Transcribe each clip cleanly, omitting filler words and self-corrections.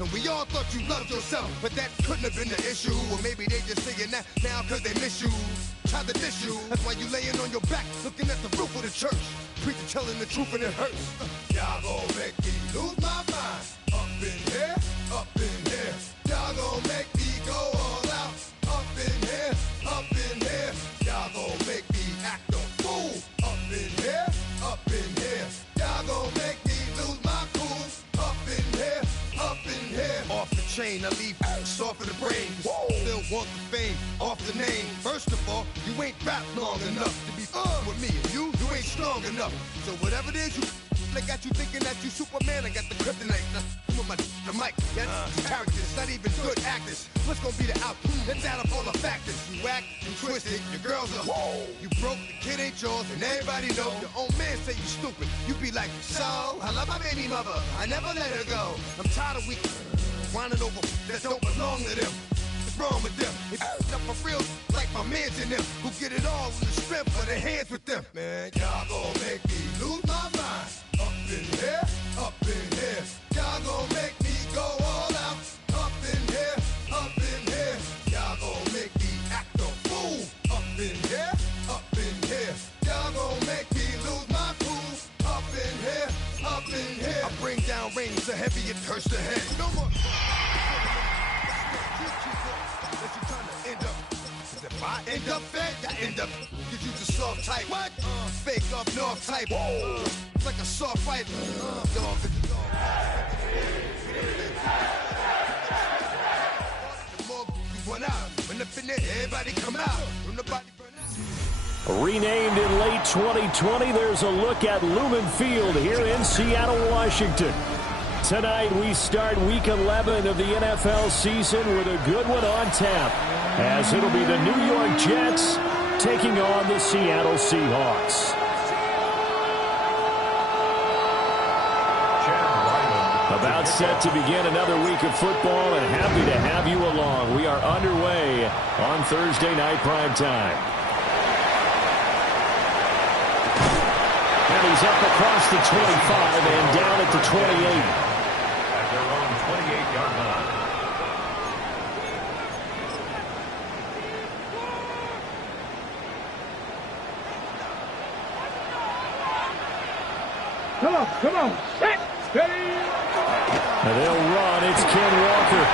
And we all thought you loved yourself, but that couldn't have been the issue. Or maybe they just saying that now cause they miss you. Try to diss you, that's why you laying on your back, looking at the roof of the church. Preacher telling the truth and it hurts. Y'all gon' make me lose my mind. Up in here, up in here. Y'all gon' make me go all out. Up in here, up in here. Y'all gon' make me act a fool. Up in here, up in here. Y'all gon' make me lose my cool. Up in here, up in here. Off the chain, I leave soft in the brain. Still want the fame, off the name. First of all, you ain't rap long enough to be with me. And you ain't strong enough. So whatever it is you they got you thinking that you Superman. I got the kryptonite. With the mic, that's characters, not even good actors. What's gonna be the outcome? Let's add up all the factors. You whack, you twisted, your girls are you broke, the kid ain't yours, and everybody know. Your own man say you stupid. You be like, so, I love my baby mother, I never let her go. I'm tired of weak whining over that don't belong to them. What's wrong with them? It's up for real, like my mans in them, who get it all in the strength of their hands with them. Man, y'all gon' make me lose my mind. Up in here, up in here. Y'all gon' make me go all out. Up in here, up in here. Y'all gon' make me act a fool. Up in here, up in here. Y'all gon' make me lose my cool. Up in here, up in here. I bring down rain so heavy it hurts the head. No more. If I end up fed, I end up. Cause you the soft type. What? Fake up north type. It's like a soft fight. Dog. The more you went out. When the finish, everybody come out. When the body burn out. Renamed in late 2020, there's a look at Lumen Field here in Seattle, Washington. Tonight we start Week 11 of the NFL season with a good one on tap, as it'll be the New York Jets taking on the Seattle Seahawks. About set to begin another week of football, and happy to have you along. We are underway on Thursday night primetime. And he's up across the 25 and down at the 28. At their own 28-yard line. Come on, set, steady. And they'll run. It's Ken Walker.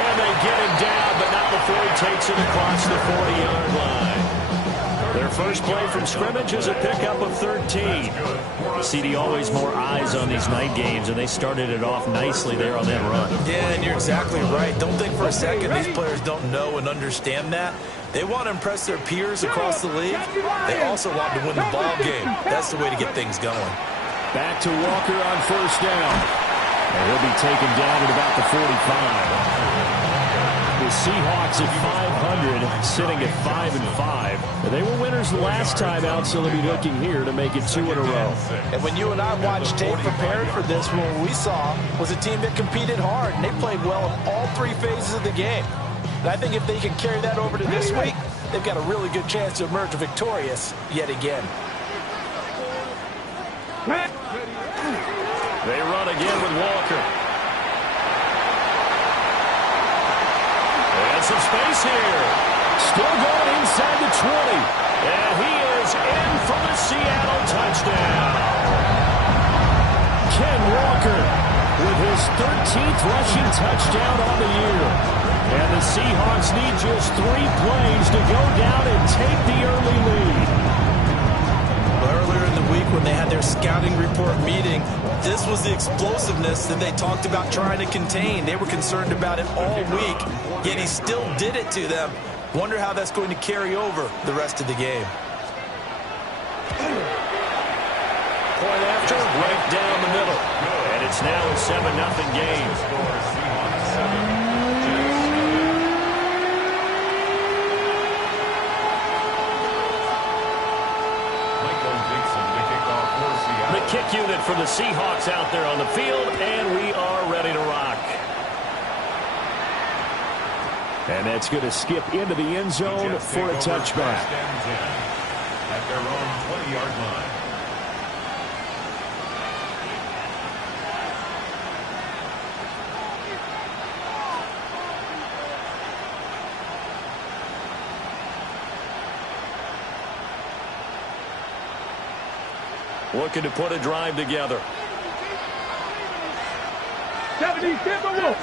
And they get him down, but not before he takes it across the 40-yard line. Their first play from scrimmage is a pickup of 13. CD, always more eyes on these night games, and they started it off nicely there on that run. Yeah, and you're exactly right. Don't think for a second these players don't know and understand that. They want to impress their peers across the league. They also want to win the ball game. That's the way to get things going. Back to Walker on first down. And he'll be taken down at about the 45. The Seahawks at 500, sitting at 5-5. They were winners the last time out, so they'll be looking here to make it 2 in a row. And when you and I watched tape prepared for this, what we saw was a team that competed hard, and they played well in all three phases of the game. And I think if they can carry that over to this week, they've got a really good chance to emerge victorious yet again. They run again with Walker. And some space here. Still going inside the 20. And he is in for the Seattle touchdown. Ken Walker with his 13th rushing touchdown on the year. And the Seahawks need just 3 plays to go down and take the early lead. Earlier in the week when they had their scouting report meeting, this was the explosiveness that they talked about trying to contain. They were concerned about it all week, yet he still did it to them. Wonder how that's going to carry over the rest of the game. Point after, right down the middle. And it's now a 7-0 game. The kick unit for the Seahawks out there on the field, and we are ready to rock. And that's going to skip into the end zone for a touchback. At their own 20-yard line. looking to put a drive together. 70 Timberwolves.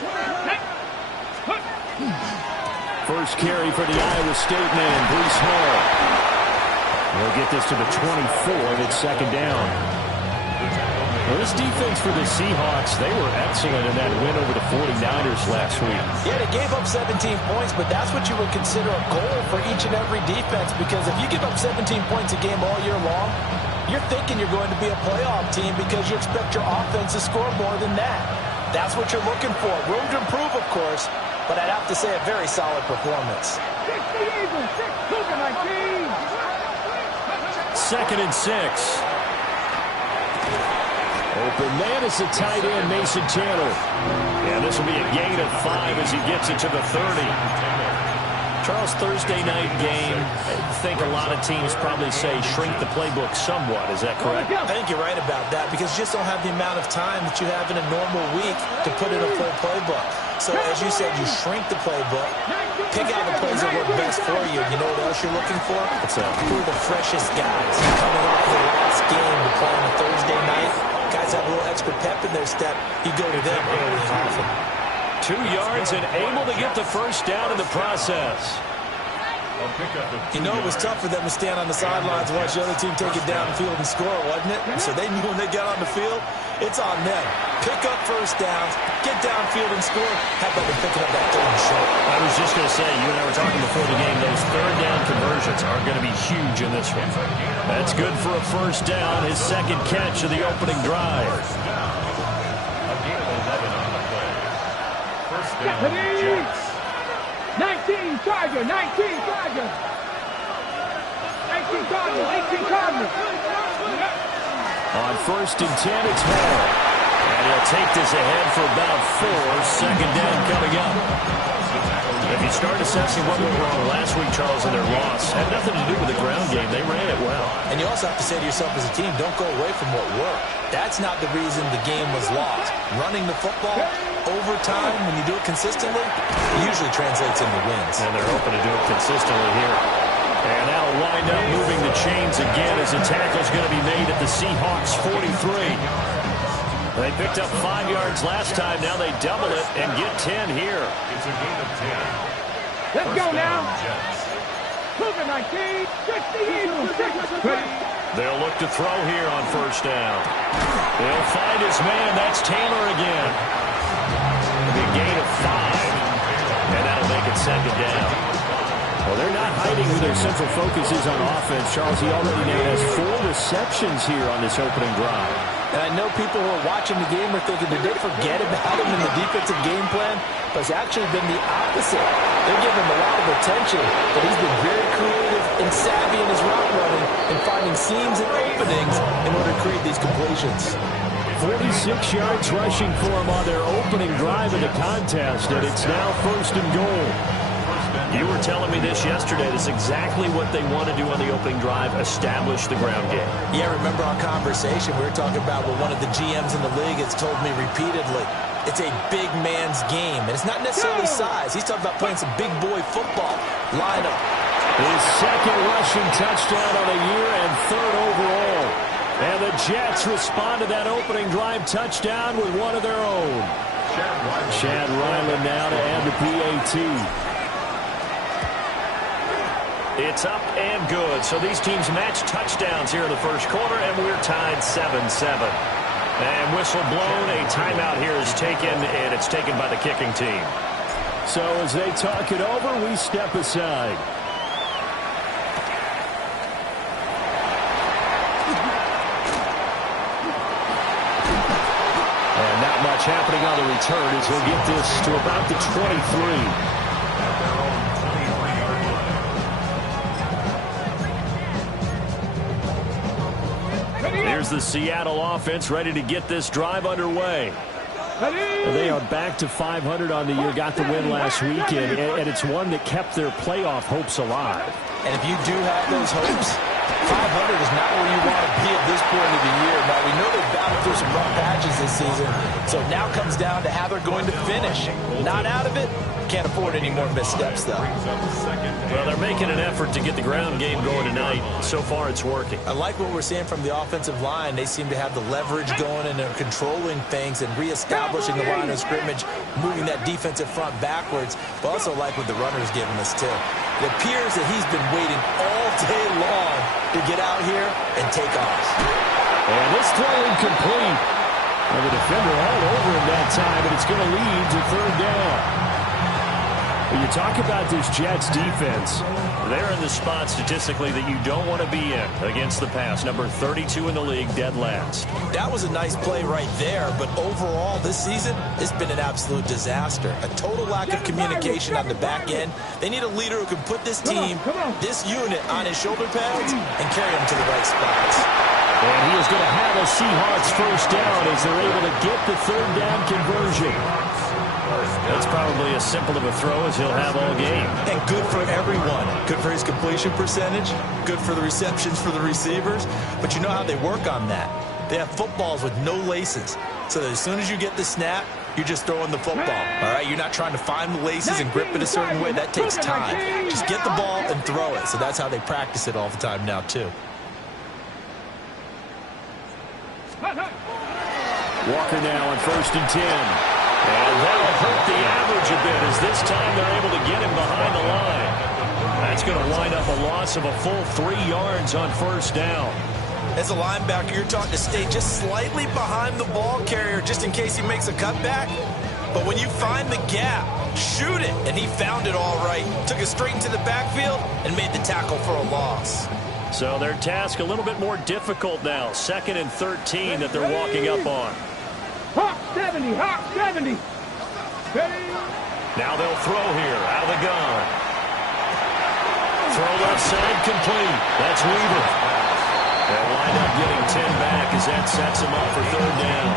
First carry for the Iowa State man, Breece Hall. They'll get this to the 24, and it's second down. Well, this defense for the Seahawks, they were excellent in that win over the 49ers last week. Yeah, they gave up 17 points, but that's what you would consider a goal for each and every defense, because if you give up 17 points a game all year long, you're thinking you're going to be a playoff team because you expect your offense to score more than that. That's what you're looking for. Room to improve, of course, but I'd have to say a very solid performance. 2nd and 6. Open man is the tight end, Mason Taylor. And this will be a gain of 5 as he gets it to the 30. Charles, Thursday night game, I think a lot of teams probably say shrink the playbook somewhat. Is that correct? I think you're right about that because you just don't have the amount of time that you have in a normal week to put in a full playbook. So as you said, you shrink the playbook, pick out the plays that work best for you. You know what else you're looking for? What's that? Who are the freshest guys coming off the last game to play on a Thursday night? Guys have a little extra pep in their step. You go to them early and often. 2 yards and able to get the first down in the process. You know, it was tough for them to stand on the sidelines and watch the other team take it downfield and score, wasn't it? So they knew when they got on the field, it's on them. Pick up first downs, get downfield and score. How about them picking up that third and short? I was just going to say, you and I were talking before the game, those third down conversions are going to be huge in this one. That's good for a first down, his second catch of the opening drive. A gain of 11 on the play. First down, Jets. 19 Chargers, 19 Chargers. 19 Cardinals, 18 Cardinals. On 1st and 10, it's Hall. And he'll take this ahead for about 4. Second down coming up. If you start assessing what went wrong last week, Charles, in their loss, had nothing to do with the ground game. They ran it well. And you also have to say to yourself as a team, don't go away from what worked. That's not the reason the game was lost. Running the football over time, when you do it consistently, it usually translates into wins. And they're hoping to do it consistently here. And that'll wind up moving the chains again as the tackle's going to be made at the Seahawks 43. They picked up 5 yards last time. Now they double it and get 10 here. It's a gain of 10. Let's go now. Jets. Cougar 19, 60 Eagles. They'll look to throw here on first down. They'll find his man. That's Taylor again. A gain of 5. And that'll make it second down. Well, they're not hiding who their central focus is on offense. Charles, he already now has 4 receptions here on this opening drive. And I know people who are watching the game are thinking, did they forget about him in the defensive game plan? But it's actually been the opposite. They're giving him a lot of attention, but he's been very creative and savvy in his route running and finding seams and openings in order to create these completions. 46 yards rushing for him on their opening drive of the contest, and it's now 1st and goal. You were telling me this yesterday. This is exactly what they want to do on the opening drive, establish the ground game. Yeah, remember our conversation? We were talking about what one of the GMs in the league has told me repeatedly. It's a big man's game, and it's not necessarily size. He's talking about playing some big boy football. Line up. His second rushing touchdown on the year and 3rd overall. And the Jets respond to that opening drive touchdown with one of their own. Chad Ryland now to add the PAT. It's up and good. So these teams match touchdowns here in the first quarter, and we're tied 7-7. And whistle blown. A timeout here is taken, and it's taken by the kicking team. So as they talk it over, we step aside. And not much happening on the return as he'll get this to about the 23. Here's the Seattle offense ready to get this drive underway. They are back to 500 on the year, got the win last weekend, and it's one that kept their playoff hopes alive. And if you do have those hopes, 500 is not where you want to be at at this point of the year. Now, we know they've battled through some rough patches this season, so it now comes down to how they're going to finish. Not out of it. Can't afford any more missteps, though. Well, they're making an effort to get the ground game going tonight. So far, it's working. I like what we're seeing from the offensive line. They seem to have the leverage going, and they're controlling things and reestablishing the line of scrimmage, moving that defensive front backwards. But also like what the runner's giving us, too. It appears that he's been waiting all day long to get out here and take off. And this throw incomplete. And the defender all over him that time, and it's going to lead to third down. When you talk about this Jets defense, they're in the spot statistically that you don't want to be in against the pass. Number 32 in the league, dead last. That was a nice play right there, but overall this season, it's been an absolute disaster. A total lack of communication on the back end. They need a leader who can put this team, this unit on his shoulder pads and carry them to the right spots. And he is going to have a Seahawks first down as they're able to get the third down conversion. That's probably as simple of a throw as he'll have all game. And good for everyone. Good for his completion percentage. Good for the receptions for the receivers. But you know how they work on that. They have footballs with no laces. So that as soon as you get the snap, you're just throwing the football. All right? You're not trying to find the laces and grip it a certain way. That takes time. Just get the ball and throw it. So that's how they practice it all the time now, too. Walker now on 1st and 10. And that'll hurt the average a bit as this time they're able to get him behind the line. That's going to wind up a loss of a full 3 yards on first down. As a linebacker, you're taught to stay just slightly behind the ball carrier just in case he makes a cutback. But when you find the gap, shoot it. And he found it all right. Took it straight into the backfield and made the tackle for a loss. So their task a little bit more difficult now. 2nd and 13 that they're walking up on. Hawk 70, Hawk 70. Now they'll throw here out of the gun. Throw left side complete. That's Weaver. They'll wind up getting 10 back as that sets them up for third down.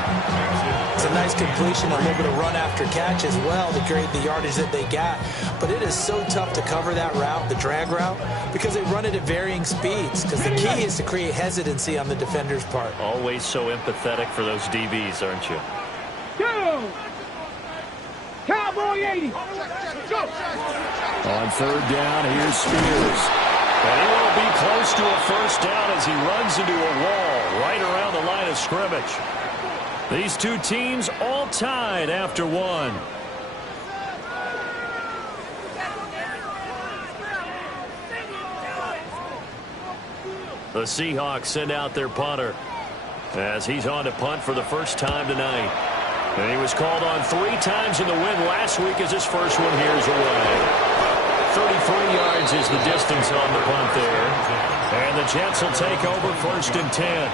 It's a nice completion, a little bit of run after catch as well to create the yardage that they got. But it is so tough to cover that route, the drag route, because they run it at varying speeds. Because the key is to create hesitancy on the defender's part. Always so empathetic for those DBs, aren't you? Go! Cowboy 80. Go! On third down, here's Spears. And he won't be close to a first down as he runs into a wall right around the line of scrimmage. These two teams all tied after one. The Seahawks send out their punter as he's on to punt for the first time tonight. And he was called on 3 times in the win last week as his first one here is away. 33 yards is the distance on the punt there. And the Jets will take over 1st and 10.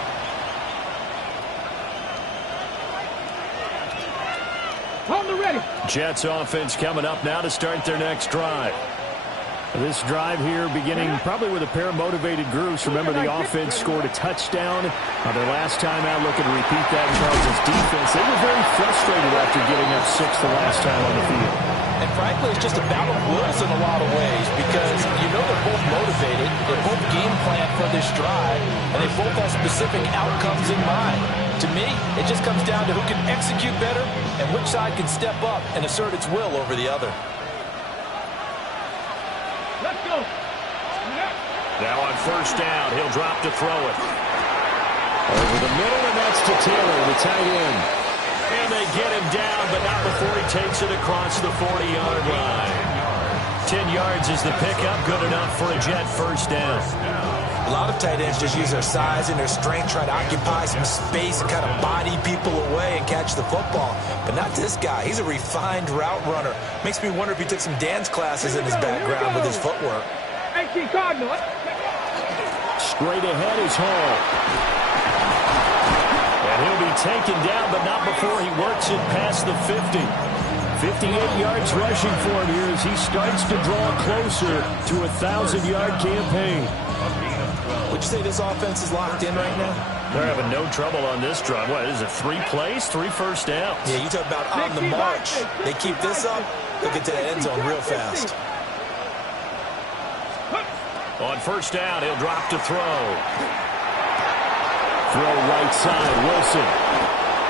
On the ready. Jets offense coming up now to start their next drive. This drive here beginning probably with a pair of motivated groups. Remember, the offense scored a touchdown on their last time out. Looking to repeat that in Chargers defense. They were very frustrated after giving up 6 the last time on the field. And frankly, it's just a battle of wills in a lot of ways because you know they're both motivated. They're both game planned for this drive, and they both have specific outcomes in mind. To me, it just comes down to who can execute better and which side can step up and assert its will over the other. Let's go. Now on first down, he'll drop to throw it. Over the middle, and that's to Taylor, the tight end. And they get him down, but not before he takes it across the 40-yard line. 10 yards is the pickup, good enough for a Jet first down. A lot of tight ends just use their size and their strength, try to occupy some space and kind of body people away and catch the football. But not this guy. He's a refined route runner. Makes me wonder if he took some dance classes in his background with his footwork. 18 Cardinal. Straight ahead is Hall. And he'll be taken down, but not before he works it past the 50. 58 yards rushing for him here as he starts to draw closer to a 1,000-yard campaign. Would you say this offense is locked in right now? They're having no trouble on this drive. What is it, 3 plays, 3 first downs? Yeah, you talk about on the march. They keep this up, they'll get to the end zone real fast. On first down, he'll drop to throw. throw right side, Wilson.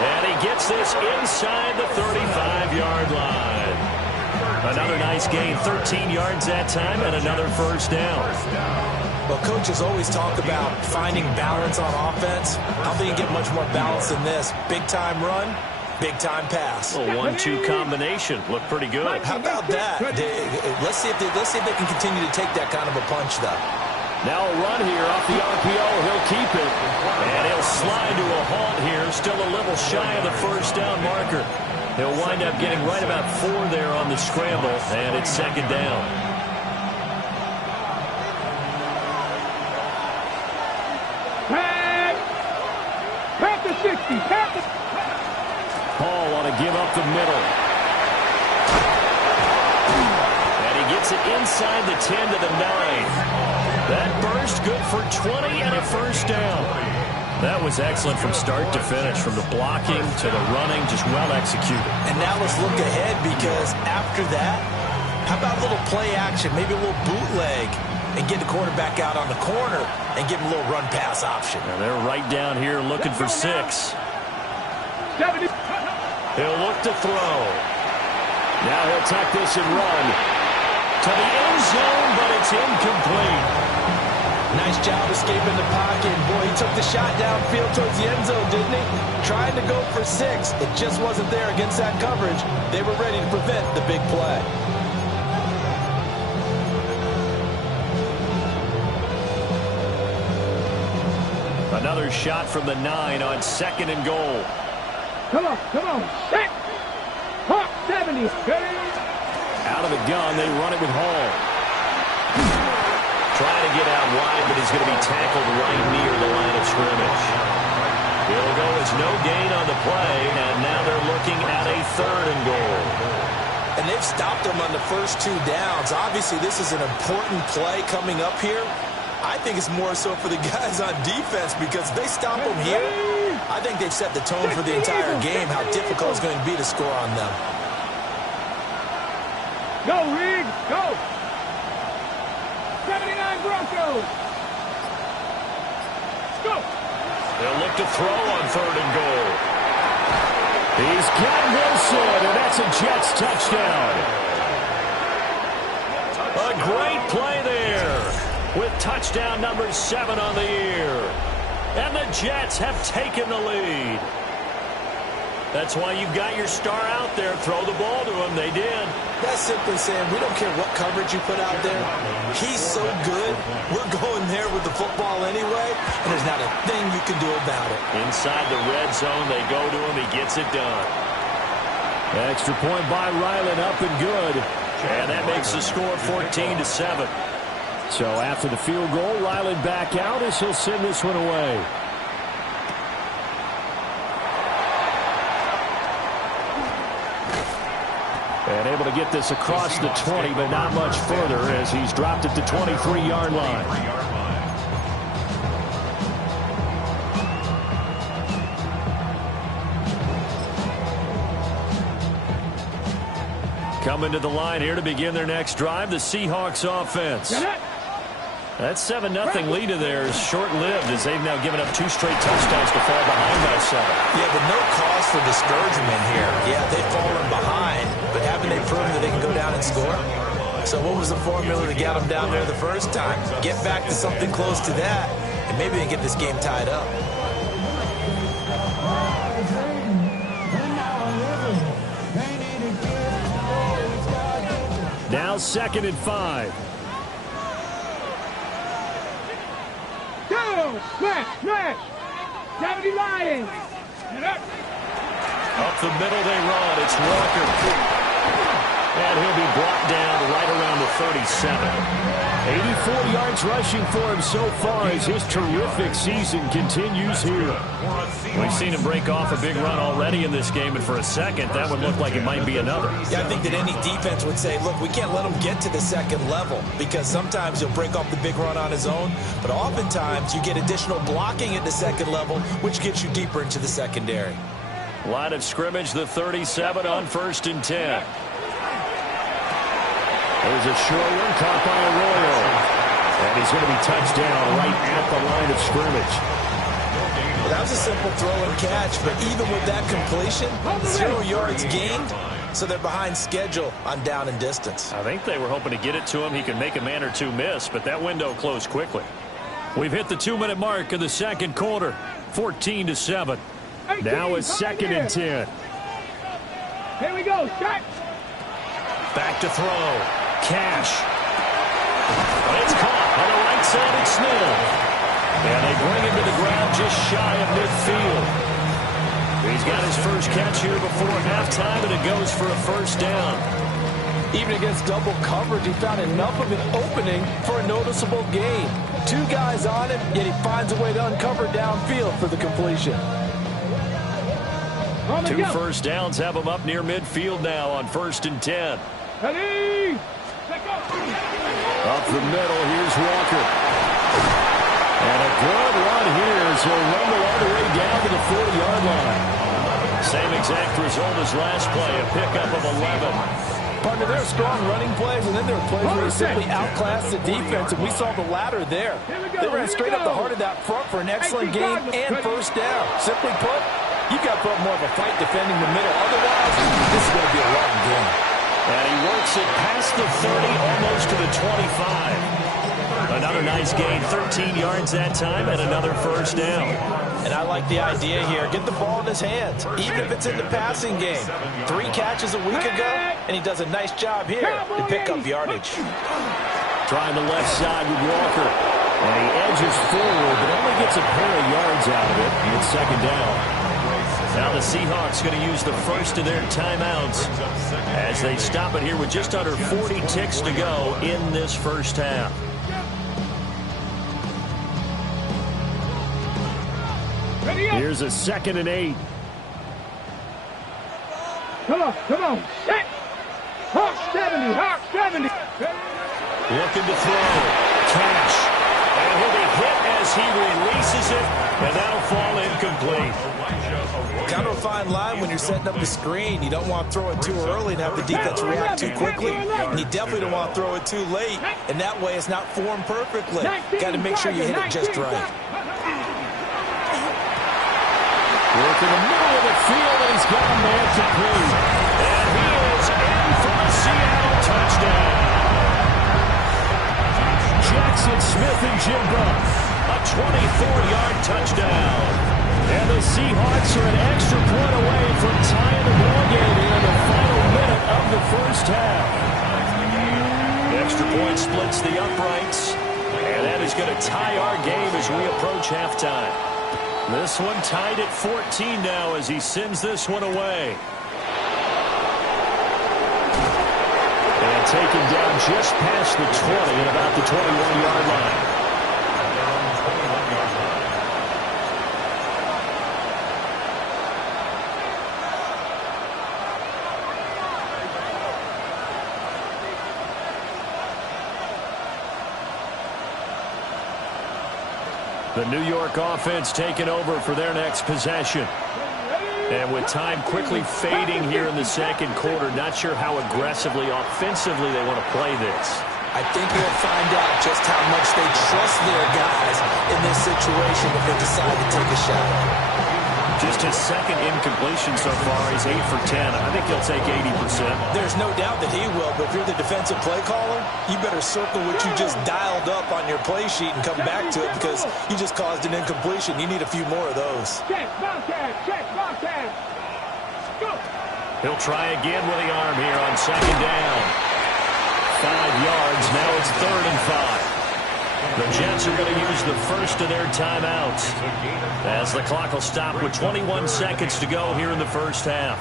And he gets this inside the 35-yard line. Another nice gain, 13 yards that time, and another first down. Well, coaches always talk about finding balance on offense. I don't think you get much more balance than this. Big-time run, big-time pass. A 1-2 combination. Looked pretty good. How about that? Let's see if they can continue to take that kind of a punch, though. Now a run here off the RPO. He'll keep it. And he'll slide to a halt here. Still a little shy of the first down marker. He'll wind up getting right about 4 there on the scramble. And it's second down. Pass the 60. Pass the... Hall want to give up the middle. And he gets it inside the 10 to the 9. That burst good for 20 and a first down. That was excellent from start to finish, from the blocking to the running, just well executed. And now let's look ahead, because after that, how about a little play action, maybe a little bootleg, and get the quarterback out on the corner and give him a little run-pass option. And they're right down here looking for 6. He'll look to throw. Now he'll tuck this and run to the end zone, but it's incomplete. Nice job escaping the pocket. Boy, he took the shot downfield towards the end zone, didn't he? Trying to go for 6. It just wasn't there against that coverage. They were ready to prevent the big play. Another shot from the 9 on 2nd and goal. Come on. Set. Hawk 70. Out of the gun, they run it with Hall. Trying to get out wide, but he's going to be tackled right near the line of scrimmage. He'll go as no gain on the play, and now they're looking at a 3rd and goal. And they've stopped him on the first 2 downs. Obviously, this is an important play coming up here. I think it's more so for the guys on defense, because if they stop him here, I think they've set the tone for the entire game, how difficult it's going to be to score on them. Go, Riggs, go! 79 Broncos! Let's go! They'll look to throw on 3rd and goal. He's got Wilson, and that's a Jets touchdown. A great play there, with touchdown number 7 on the year. And the Jets have taken the lead. That's why you've got your star out there. Throw the ball to him. They did. That's simply saying we don't care what coverage you put out there. He's so good. We're going there with the football anyway, and there's not a thing you can do about it. Inside the red zone, they go to him. He gets it done. Extra point by Ryland, up and good. And that makes the score 14-7. So after the field goal, Ryland back out as he'll send this one away. And able to get this across the 20, but not much further as he's dropped at the 23-yard line. Coming to the line here to begin their next drive, the Seahawks offense. That 7-0 lead of theirs short-lived as they've now given up 2 straight touchdowns to fall behind by 7. Yeah, but no cause for discouragement here. Yeah, they've fallen behind, but haven't they proven that they can go down and score? So what was the formula to get them down there the first time? Get back to something close to that, and maybe they get this game tied up. Now 2nd and 5. Smash! 70 Lions! Up the middle they run. It's Walker. And he'll be brought down right around the 37. 84 yards rushing for him so far as his terrific season continues here. We've seen him break off a big run already in this game, and for a second, that would look like it might be another. Yeah, I think that any defense would say, look, we can't let him get to the 2nd level, because sometimes he'll break off the big run on his own, but oftentimes you get additional blocking at the 2nd level, which gets you deeper into the secondary. Line of scrimmage, the 37 on 1st and 10. There's a short one caught by Arroyo. And he's going to be touched down right at the line of scrimmage. That was a simple throw and catch, but even with that completion, 0 yards gained, so they're behind schedule on down and distance. I think they were hoping to get it to him. He could make a man or two miss, but that window closed quickly. We've hit the 2-minute mark of the second quarter, 14-7. Now it's 2nd and 10. Here we go, shot. Back to throw. Cash. It's caught on the right side. It's Smith. And they bring him to the ground just shy of midfield. He's got his first catch here before halftime, and it goes for a first down. Even against double coverage, he found enough of an opening for a noticeable gain. 2 guys on him, yet he finds a way to uncover downfield for the completion. 2 first downs have him up near midfield now on 1st and 10. Ready? Up the middle, here's Walker. And a good run here as he'll rumble all the way down to the 40-yard line. Same exact result as last play, a pickup of 11. Partner, there are strong running plays, and then there are plays where they simply outclass the defense, and we saw the latter there. They ran straight up the heart of that front for an excellent gain and first down. Simply put, you've got to put more of a fight defending the middle. Otherwise, this is going to be a long game. And he works it past the 30, almost to the 25. Another nice gain, 13 yards that time, and another first down. And I like the idea here. Get the ball in his hands, even if it's in the passing game. 3 catches a week ago, and he does a nice job here to pick up yardage. Trying the left side with Walker. And he edges forward, but only gets a pair of yards out of it. It's 2nd down. Now the Seahawks going to use the first of their timeouts as they stop it here with just under 40 ticks to go in this first half. Here's a 2nd and 8. Come on, come on. Set. Hawk 70, Hawk 70. Looking to throw. Cash. And he'll be hit as he releases it, and that'll fall incomplete. Kind of a fine line when you're setting up the screen. You don't want to throw it too early and have the defense react too quickly. And you definitely don't want to throw it too late, and that way it's not formed perfectly. Got to make sure you hit it just right. Work in the middle of the field, and he's got a man complete. And he is in for a Seattle touchdown. Jackson Smith-Njigba, a 24-yard touchdown. And the Seahawks are an extra point away from tying the ball game here in the final minute of the first half. The extra point splits the uprights, and that is going to tie our game as we approach halftime. This one tied at 14 now as he sends this one away. And taken down just past the 20 at about the 21-yard line. The New York offense taking over for their next possession. And with time quickly fading here in the second quarter, not sure how aggressively, offensively they want to play this. I think we'll find out just how much they trust their guys in this situation if they decide to take a shot. Just his 2nd incompletion so far. He's 8 for 10. I think he'll take 80%. There's no doubt that he will, but if you're the defensive play caller, you better circle what you just dialed up on your play sheet and come back to it because you just caused an incompletion. You need a few more of those. Check, Bobcat, check, Bobcat. Go. He'll try again with the arm here on 2nd down. 5 yards. Now it's 3rd and 5. The Jets are going to use the first of their timeouts as the clock will stop with 21 seconds to go here in the first half.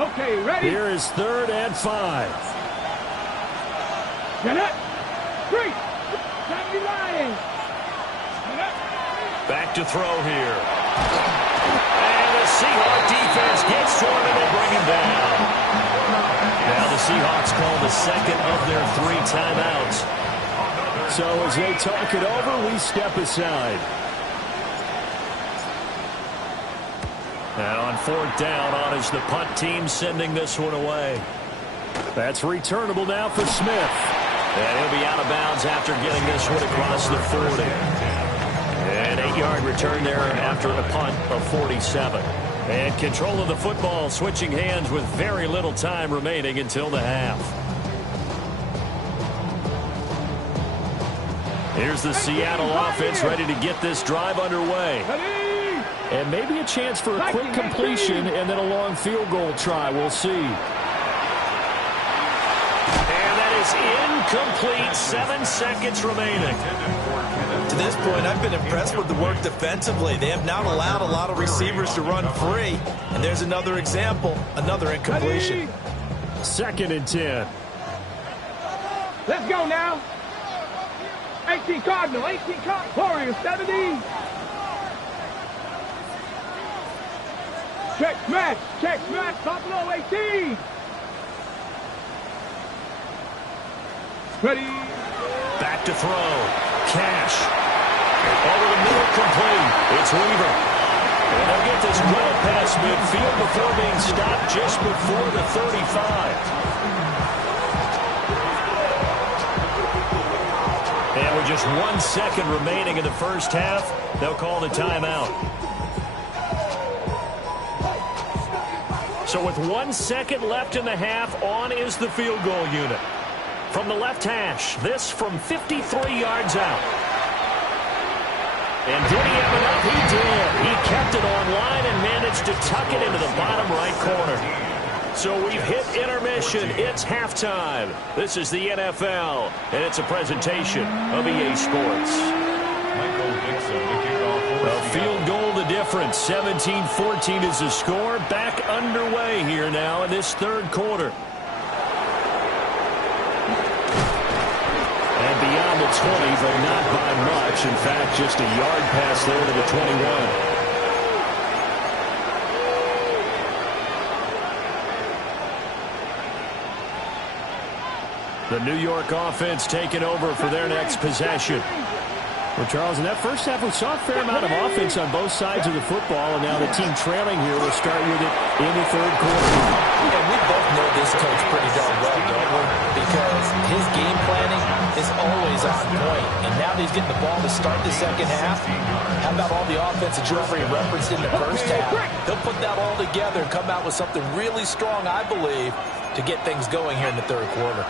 Okay, ready? Here is 3rd and 5. Get up. 3. 70 Lions. Get up. Back to throw here. Seahawks defense gets to him and they bring him down. Now the Seahawks call the 2nd of their 3 timeouts. So as they talk it over, we step aside. And on 4th down, on is the punt team sending this one away. That's returnable now for Smith. And he'll be out of bounds after getting this one across the 40. An 8-yard return there after a punt of 47. And control of the football switching hands with very little time remaining until the half. Here's the Seattle offense ready to get this drive underway. And maybe a chance for a quick completion and then a long field goal try. We'll see. And that is incomplete. 7 seconds remaining. To this point, I've been impressed with the work defensively. They have not allowed a lot of receivers to run free. And there's another example, another incompletion. 2nd and 10. Let's go now. 18 Cardinal, 18 Cardinal. Warriors, 70. Check smash, Buffalo 18. Ready. Back to throw. Cash. Over the middle, complete. It's Weaver. And they'll get this well past midfield before being stopped just before the 35. And with just 1 second remaining in the first half, they'll call the timeout. So with 1 second left in the half, on is the field goal unit. From the left hash, this from 53 yards out. And did he have enough? He did. He kept it online and managed to tuck it into the bottom right corner. So we've hit intermission. It's halftime. This is the NFL, and it's a presentation of EA Sports. A field goal the difference. 17-14 is the score. Back underway here now in this third quarter. And beyond the 20, but not by much. In fact, just a yard pass there to the 21. The New York offense taking over for their next possession. Well, Charles, in that first half, we saw a fair amount of offense on both sides of the football, and now the team trailing here will start with it in the third quarter. And we both know this coach pretty darn well, don't we? Because his game planning is always on point. And now that he's getting the ball to start the second half, how about all the offense that you already referenced in the first half? He'll put that all together and come out with something really strong, I believe, to get things going here in the third quarter.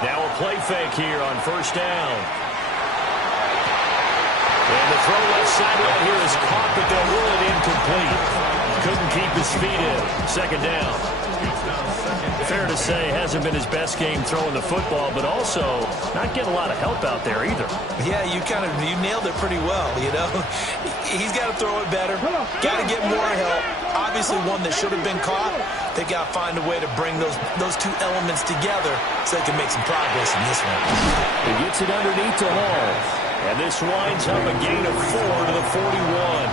Now a play fake here on first down. And the throw left sideline here is caught, but they'll rule it incomplete. Couldn't keep his feet in. Second down. Fair to say, hasn't been his best game throwing the football, but also not getting a lot of help out there either. Yeah, you nailed it pretty well, you know. He's got to throw it better. Got to get more help. Obviously one that should have been caught. They got to find a way to bring those two elements together so they can make some progress in this one. He gets it underneath to Hall. And this winds up a gain of 4 to the 41.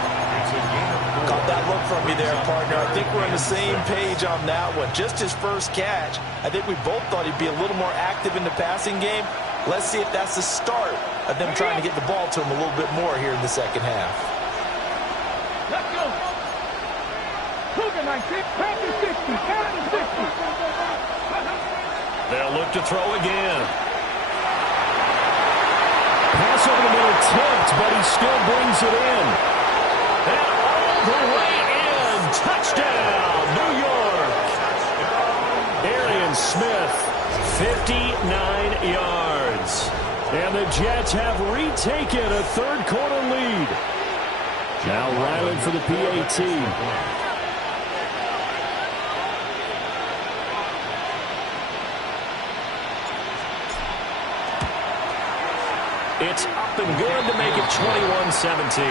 Caught that look from me there, partner. I think we're on the same page on that one. Just his first catch. I think we both thought he'd be a little more active in the passing game. Let's see if that's the start of them trying to get the ball to him a little bit more here in the second half. Let's go. Cougar 19, Panther 60, Panther 60. They'll look to throw again. Pass over the middle, tipped, but he still brings it in. And all the way in. Touchdown, New York. Arian Smith, 59 yards. And the Jets have retaken a third quarter lead. Now Ryland for the PAT. It's up and good to make it 21-17.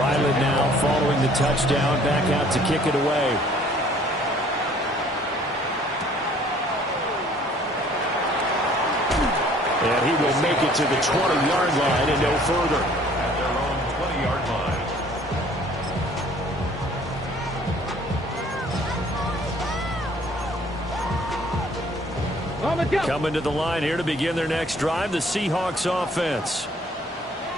Ryland now following the touchdown, back out to kick it away. And he will make it to the 20-yard line and no further. At their own 20-yard line. let's go. Coming to the line here to begin their next drive, the Seahawks offense.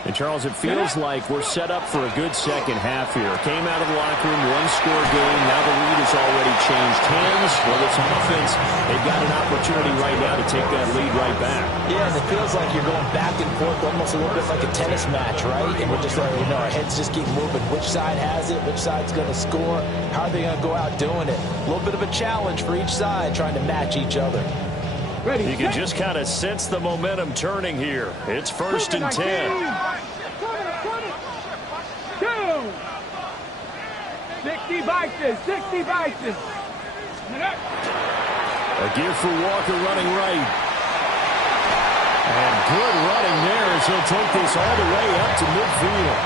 And, Charles, it feels like we're set up for a good second half here. Came out of the locker room, one-score game. Now the lead has already changed hands. Well, this offense, they've got an opportunity right now to take that lead right back. Yeah, and it feels like you're going back and forth almost a little bit like a tennis match, right? And we're just, our heads just keep moving. Which side has it? Which side's going to score? How are they going to go out doing it? A little bit of a challenge for each side, trying to match each other. Ready, you can just kind of sense the momentum turning here. It's 1st and 10. 2. Sixty Bison. A gear for Walker running right. And good running there as he'll take this all the way up to midfield.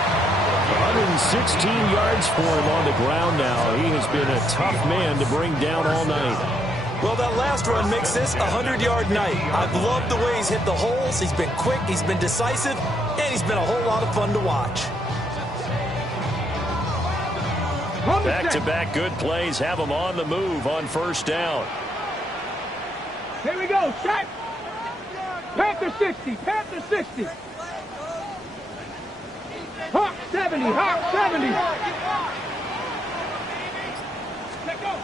116 yards for him on the ground now. He has been a tough man to bring down all night. Well, that last run makes this a 100-yard night. I've loved the way he's hit the holes. He's been quick, he's been decisive, and he's been a whole lot of fun to watch. Back-to-back good plays have him on the move on 1st down. Here we go, set. Panther 60, Panther 60. Hawk 70, Hawk 70. Let go.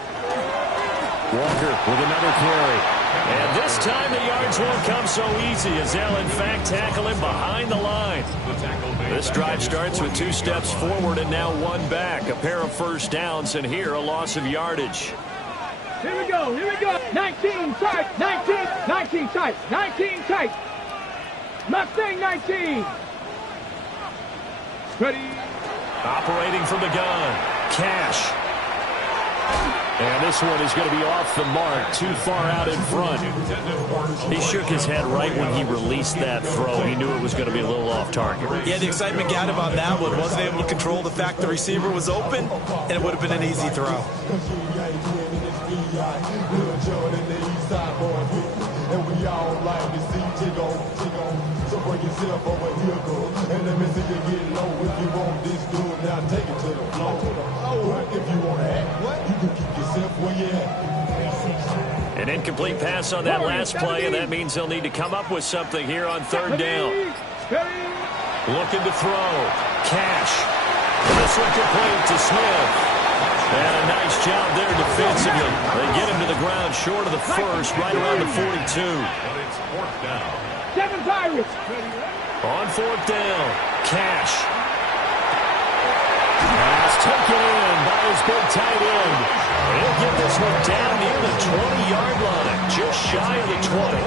Walker with another carry. And this time the yards won't come so easy as they'll in fact tackle him behind the line. This drive starts with 2 steps forward and now 1 back. A pair of 1st downs and here a loss of yardage. Here we go, 19 tight, 19 tight, 19 tight. Mustang 19. Ready. Operating from the gun. Cash. And this one is going to be off the mark, too far out in front. He shook his head right when he released that throw. He knew it was going to be a little off target. Yeah, the excitement got him on that one. Wasn't able to control the fact the receiver was open, and it would have been an easy throw. So bring yourself over here, go. And let me see you get low. If you want this, do it now. Take it to the floor. If you want to act, you can keep yourself where you at. An incomplete pass on that last play, and that means they'll need to come up with something here on 3rd down. Looking to throw. Cash. This one complete to Smith. And a nice job there defensively. They get him to the ground short of the 1st, right around the 42. But it's 4th down. 7 Pirates. On 4th down, Cash. That's taken in by his big tight end. He'll get this one down near the 20-yard line, just shy of the 20.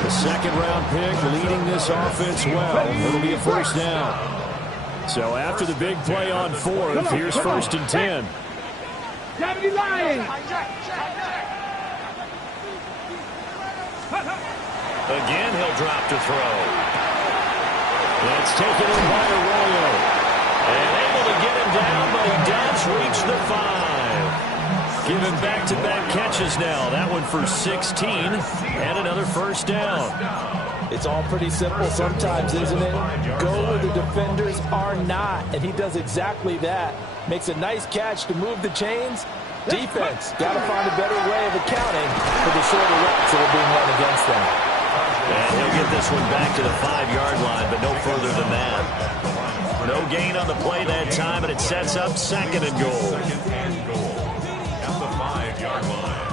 The 2nd-round pick leading this offense well. It'll be a 1st down. So after the big play on 4th, here's 1st and 10. 70 Lions. Again, he'll drop to throw. That's taken in by Arroyo. And able to get him down, but he does reach the 5. Give him back-to-back catches now. That one for 16 and another 1st down. It's all pretty simple sometimes, isn't it? Go where the defenders are not, and he does exactly that. Makes a nice catch to move the chains. Defense, got to find a better way of accounting for the shorter routes that are being run against them. And he'll get this one back to the 5-yard line, but no further than that. No gain on the play that time, and it sets up 2nd and goal. 2nd and goal at the 5-yard line.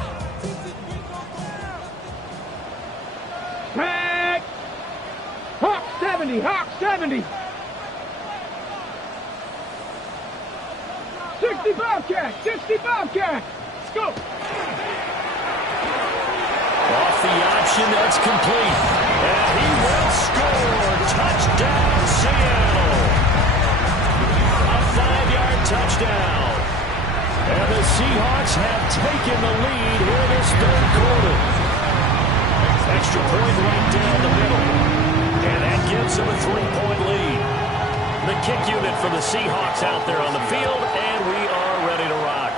Back. Hawk 70, Hawk 70. 60 Bobcat, 60 Bobcat. Let's go. Off the option, that's complete. And he will score. Touchdown, Seattle. A 5-yard touchdown. And the Seahawks have taken the lead here this 3rd quarter. Extra point right down the middle. And that gives them a 3-point lead. The kick unit for the Seahawks out there on the field, and we are ready to rock.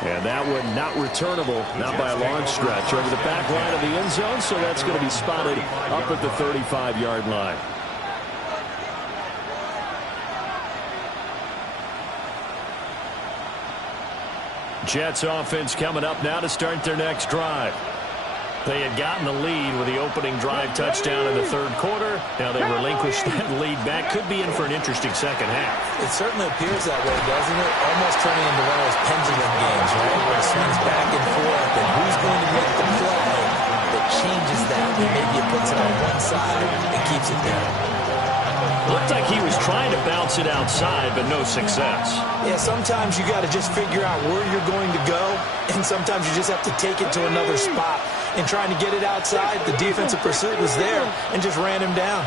And that one not returnable, not by a long stretch, over the back line of the end zone, so that's going to be spotted up at the 35-yard line. Jets offense coming up now to start their next drive. They had gotten the lead with the opening drive touchdown in the third quarter. Now they relinquished that lead back. Could be in for an interesting second half. It certainly appears that way, doesn't it? Almost turning into one of those pendulum games, right? Where it swings back and forth, and who's going to make the play that changes that? And maybe it puts it on one side and keeps it there. Looked like he was trying to bounce it outside, but no success. Yeah, sometimes you got to just figure out where you're going to go, and sometimes you just have to take it to another spot. And trying to get it outside, the defensive pursuit was there and just ran him down.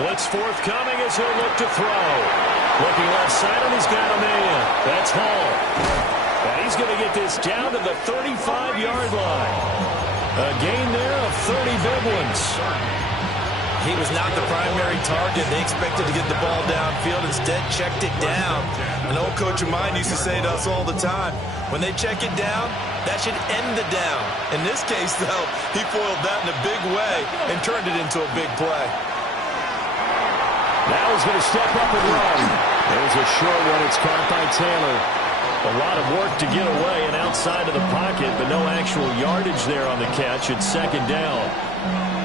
Blitz forthcoming as he'll look to throw. Looking left side, and he's got a man. That's Hall. And he's going to get this down to the 35-yard line. A gain there of 30 big ones. He was not the primary target. They expected to get the ball downfield. Instead, checked it down. An old coach of mine used to say to us all the time, when they check it down, that should end the down. In this case, though, he foiled that in a big way and turned it into a big play. Now he's going to step up and run. There's a short one. It's caught by Taylor. A lot of work to get away and outside of the pocket, but no actual yardage there on the catch. It's second down.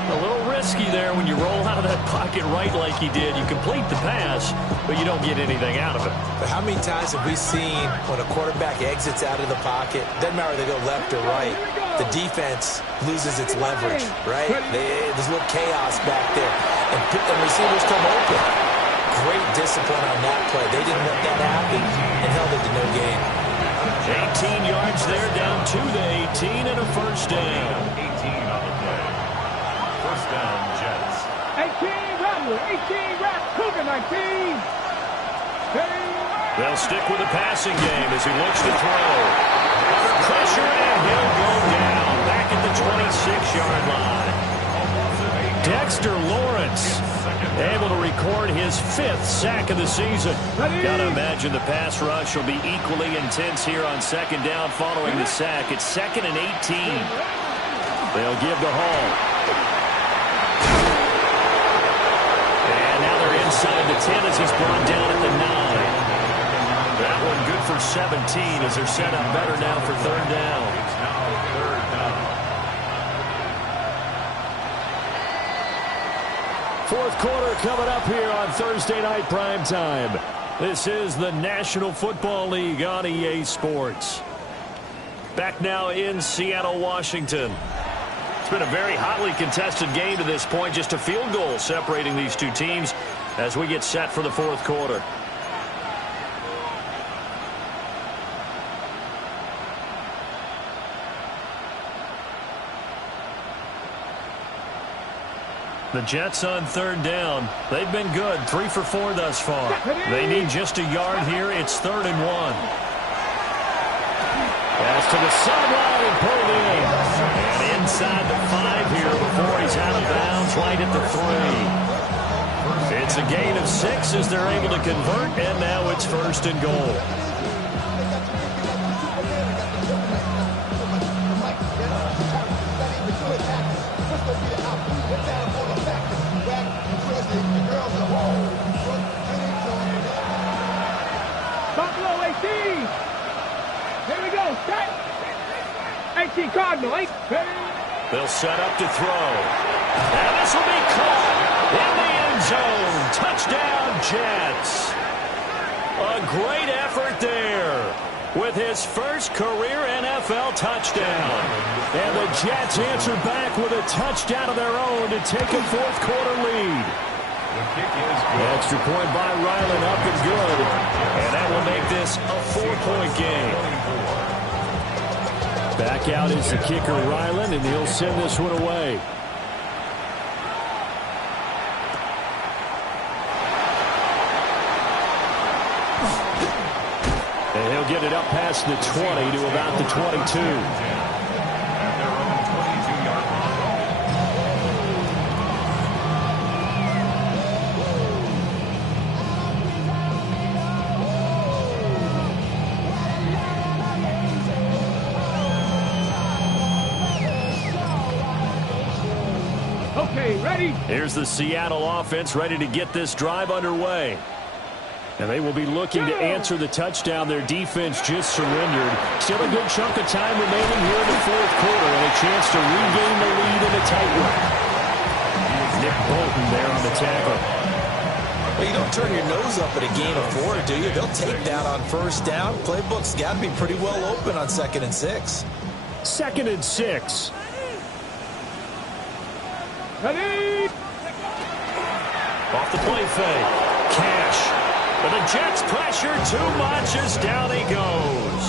A little risky there when you roll out of that pocket right like he did. You complete the pass, but you don't get anything out of it. But how many times have we seen when a quarterback exits out of the pocket, doesn't matter whether they go left or right, the defense loses its leverage, right? There's a little chaos back there, and receivers come open. Great discipline on that play. They didn't let that happen and held it to no gain. 18 yards there, down to the 18 and a first down. 18 on the play. First down, Jets. 18 Rattler, 18 Rat, Cougar 19. They'll stick with the passing game as he looks to throw. Under pressure, and he'll go down back at the 26-yard line. Dexter Lawrence able to record his 5th sack of the season. Got to imagine the pass rush will be equally intense here on second down following the sack. It's 2nd and 18. They'll give to Hall. And now they're inside the 10 as he's brought down at the 9. That one good for 17 as they're set up better now for third down. It's now third down. Fourth quarter coming up here on Thursday Night Primetime. This is the National Football League on EA Sports. Back now in Seattle, Washington. It's been a very hotly contested game to this point. Just a field goal separating these two teams as we get set for the fourth quarter. The Jets on third down. They've been good. 3 for 4 thus far. They need just a yard here. It's 3rd and 1. Pass to the sideline and pulled in. And inside the 5 here before he's out of bounds right at the 3. It's a gain of 6 as they're able to convert, and now it's 1st and goal. Buffalo 18. Here we go. Set. 18 Cardinal. 8. They'll set up to throw. And this will be caught in the end zone. Touchdown, Jets. A great effort there with his first career NFL touchdown. And the Jets answer back with a touchdown of their own to take a fourth quarter lead. The kick is The good. extra point by Ryland up and good. And that will make this a 4-point game. Back out is the kicker, Ryland, and he'll send this one away. And he'll get it up past the 20 to about the 22. At their own 22-yard line. Okay, ready? Here's the Seattle offense ready to get this drive underway. And they will be looking to answer the touchdown. Their defense just surrendered. Still a good chunk of time remaining here in the fourth quarter and a chance to regain the lead in a tight one. Nick Bolton there on the tackle. Well, you don't turn your nose up at a gain of 4, do you? They'll take that on first down. Playbook's got to be pretty well open on 2nd and 6. 2nd and 6. Ready? Off the play fake. Cash. But the Jets pressure too much as down he goes.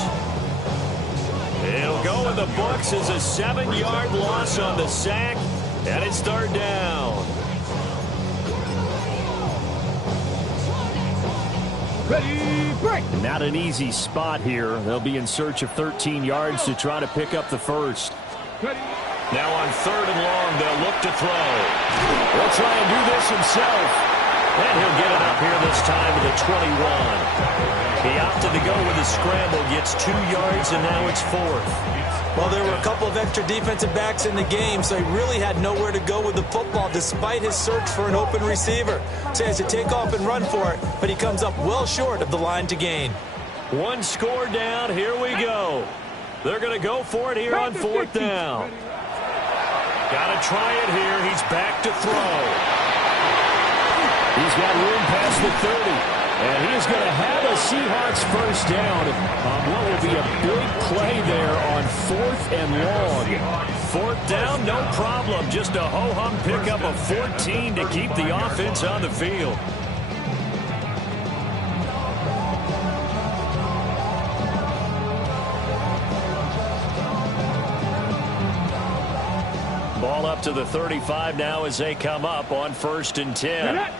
He'll go in the books as a 7-yard loss on the sack, and it's 3rd down. Ready, break. Not an easy spot here. They'll be in search of 13 yards to try to pick up the first. Ready. Now on 3rd and long, they'll look to throw. He'll try and do this himself. And he'll get it up here this time to the 21. He opted to go with a scramble, gets 2 yards, and now it's 4th. Well, there were a couple of extra defensive backs in the game, so he really had nowhere to go with the football despite his search for an open receiver. So he has to take off and run for it, but he comes up well short of the line to gain. 1 score down. Here we go. They're going to go for it here on 4th down. Got to try it here. He's back to throw. He's got room past the 30. And he is going to have a Seahawks first down on what will be a big play there on 4th and long. 4th down, no problem. Just a ho-hum pickup of 14 to keep the offense on the field. Ball up to the 35 now as they come up on 1st and 10.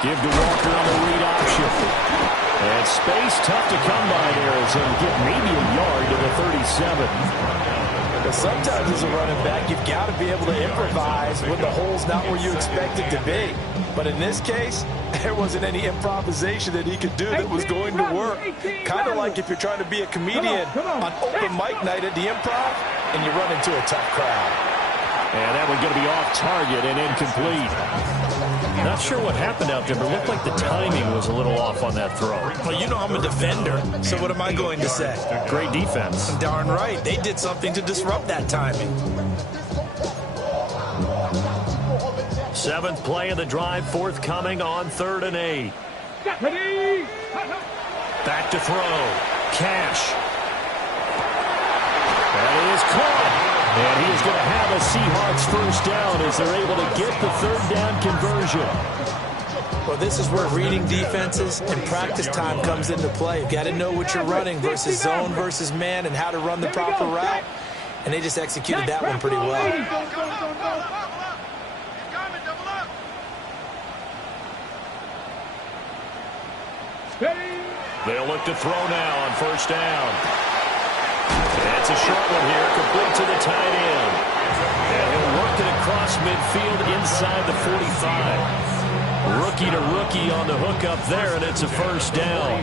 Give to Walker on the read option. And space tough to come by there as he'll get maybe a yard to the 37. But sometimes as a running back, you've got to be able to improvise when the hole's not where you expect it to be. But in this case, there wasn't any improvisation that he could do that was going to work. Kind of like if you're trying to be a comedian on open mic night at the Improv and you run into a tough crowd. And that one's going to be off target and incomplete. Not sure what happened out there, but it looked like the timing was a little off on that throw. Well, you know I'm a defender, so what am I going to say? Great defense. Darn right. They did something to disrupt that timing. 7th play of the drive, forthcoming on 3rd and 8. Ready. Back to throw. Cash. That is caught. And he is going to have a Seahawks first down as they're able to get the 3rd down conversion. Well, this is where reading defenses and practice time comes into play. You've got to know what you're running versus zone versus man and how to run the proper route. And they just executed that one pretty well. They'll look to throw now on 1st down. It's a short one here, complete to the tight end. And he'll work it across midfield inside the 45. Rookie to rookie on the hook up there, and it's a first down.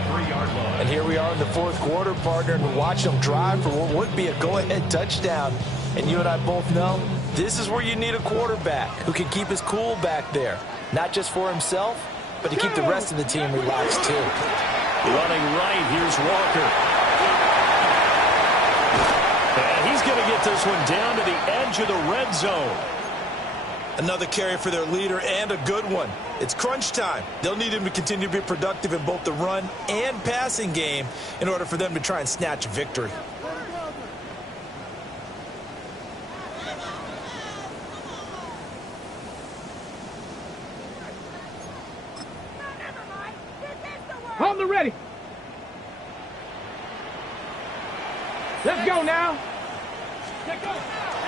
And here we are in the 4th quarter, partner, and watch them drive for what would be a go-ahead touchdown. And you and I both know this is where you need a quarterback who can keep his cool back there. Not just for himself, but to keep the rest of the team relaxed too. Running right, here's Walker. And he's going to get this one down to the edge of the red zone. Another carry for their leader and a good one. It's crunch time. They'll need him to continue to be productive in both the run and passing game in order for them to try and snatch victory. On the ready. Let's go now.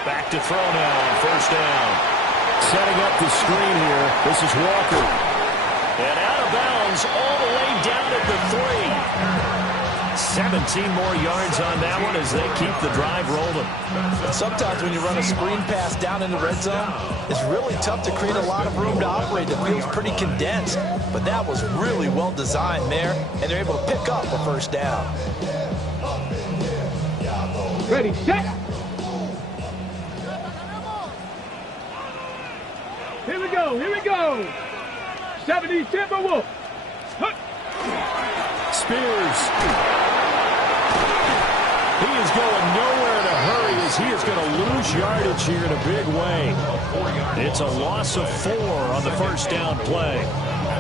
Back to throw now on 1st down. Setting up the screen here. This is Walker. And out of bounds all the way down at the 3. 17 more yards on that one as they keep the drive rolling. Sometimes when you run a screen pass down in the red zone, it's really tough to create a lot of room to operate. It feels pretty condensed. But that was really well designed there, and they're able to pick up a first down. Ready, set. Here we go, here we go. 70 Timberwolves. Spears. He is going nowhere in a hurry as he is going to lose yardage here in a big way. It's a loss of 4 on the first down play.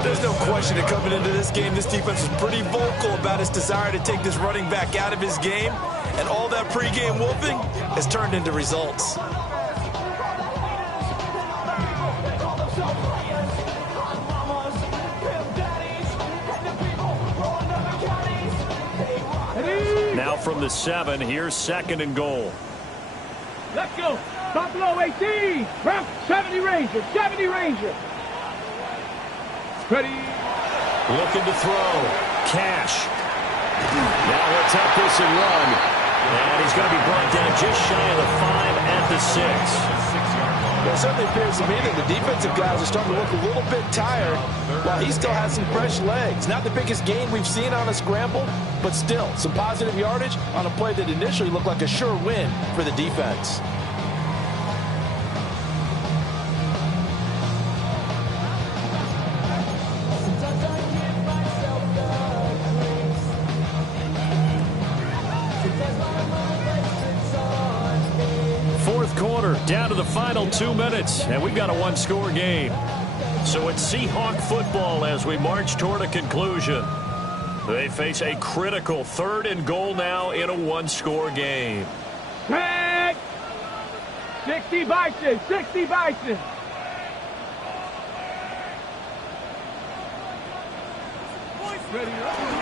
There's no question that coming into this game, this defense was pretty vocal about its desire to take this running back out of his game. And all that pregame whooping has turned into results. Now from the 7, here's 2nd and goal. Let's go. Buffalo 18. 70 Rangers. 70 Rangers. Ready. Looking to throw. Cash. Now he'll take this and run. And he's going to be brought down just shy of the 5 at the 6. Well, it certainly appears to me that the defensive guys are starting to look a little bit tired while he still has some fresh legs. Not the biggest gain we've seen on a scramble, but still some positive yardage on a play that initially looked like a sure win for the defense. Down to the final 2 minutes, and we've got a one-score game. So it's Seahawk football as we march toward a conclusion. They face a critical 3rd and goal now in a one-score game. 60 Bison, 60 Bison.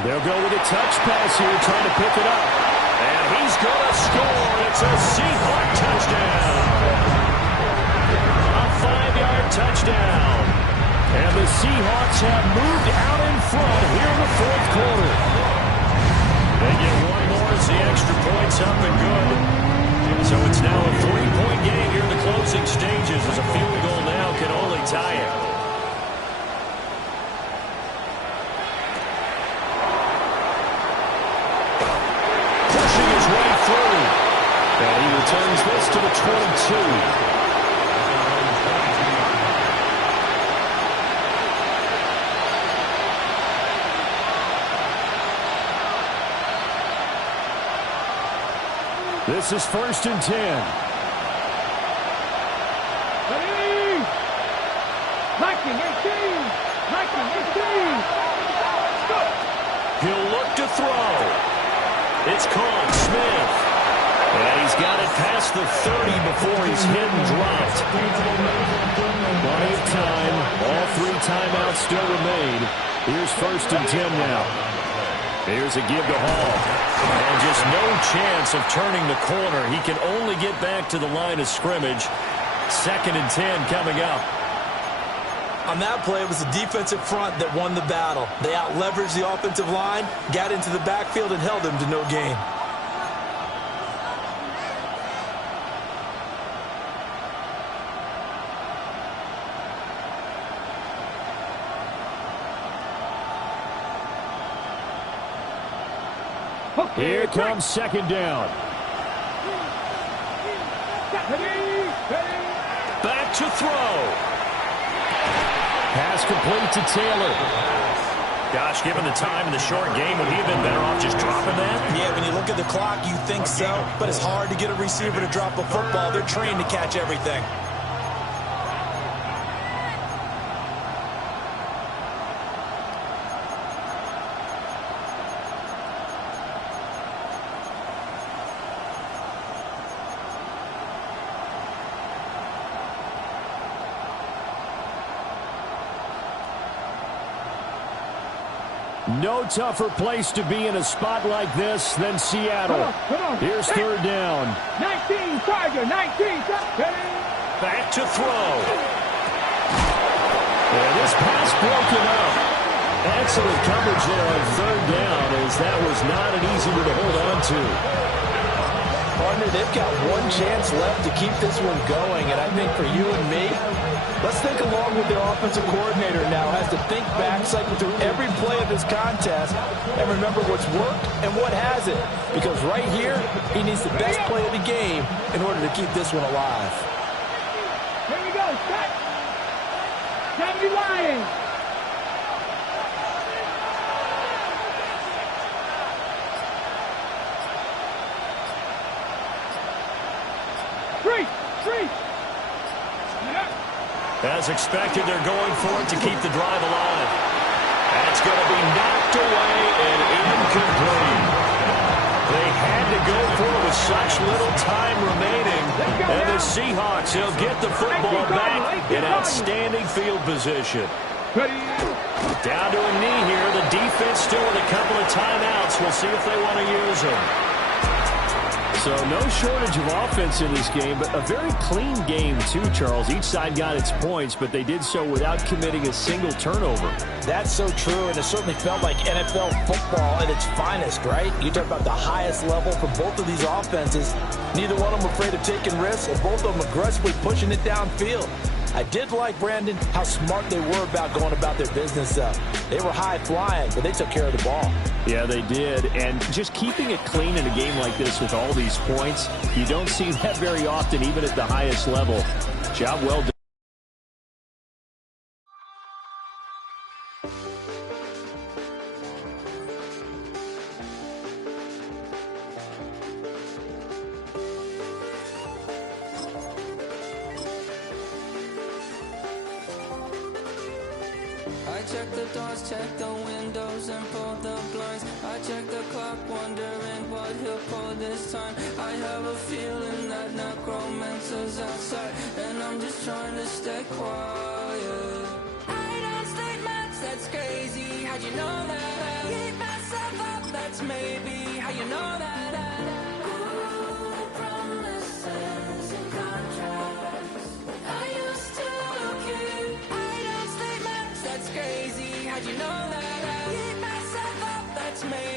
They'll go with a touch pass here, trying to pick it up. And he's going to score. It's a Seahawk touchdown. A 5-yard touchdown. And the Seahawks have moved out in front here in the 4th quarter. They get one more as the extra point's up and good. So it's now a 3-point game here in the closing stages as a field goal now can only tie it. And he returns this to the 22. This is 1st and 10. Ready. Viking 18. Viking 18. Go. He'll look to throw. It's caught. Smith. And he's got it past the 30 before he's hit and dropped. Plenty of time. All 3 timeouts still remain. Here's 1st and 10 now. Here's a give to Hall. And just no chance of turning the corner. He can only get back to the line of scrimmage. 2nd and 10 coming up. On that play, it was the defensive front that won the battle. They out-leveraged the offensive line, got into the backfield, and held him to no gain. Here comes 2nd down. Back to throw. Pass complete to Taylor. Gosh, given the time in the short game, would he have been better off just dropping that? Yeah, when you look at the clock, you think so. But it's hard to get a receiver to drop a football. They're trained to catch everything. No tougher place to be in a spot like this than Seattle. Come on. Here's 3rd down. 19, Tiger, 19. Back to throw. And this pass broken up. Excellent coverage there on 3rd down, as that was not an easy one to hold on to. Partner, they've got one chance left to keep this one going, and I think for you and me, let's think along with their offensive coordinator now, has to think back, cycle through every play of this contest, and remember what's worked and what hasn't. Because right here, he needs the best play of the game in order to keep this one alive. Here we go. Set. 70 Lions. 3. As expected, they're going for it to keep the drive alive. That's going to be knocked away and incomplete. They had to go for it with such little time remaining. And the Seahawks, they'll get the football back in outstanding field position. Down to a knee here. The defense still with a couple of timeouts. We'll see if they want to use them. So no shortage of offense in this game, but a very clean game too, Charles. Each side got its points, but they did so without committing a single turnover. That's so true, and it certainly felt like NFL football at its finest, right? You talk about the highest level for both of these offenses. Neither one of them afraid of taking risks, and both of them aggressively pushing it downfield. I did like, Brandon, how smart they were about going about their business. They were high-flying, but they took care of the ball. Yeah, they did. And just keeping it clean in a game like this with all these points, you don't see that very often, even at the highest level. Job well done. I check the doors, check the windows, and pull the blinds. I check the clock, wondering what he'll pull this time. I have a feeling that necromancer's outside, and I'm just trying to stay quiet. I don't state much, that's crazy. How'd you know that? I keep myself up, that's maybe how you know that. Ooh, promises and contracts. I used to keep. I don't state much, that's crazy. How'd you know that? I keep myself up, that's maybe.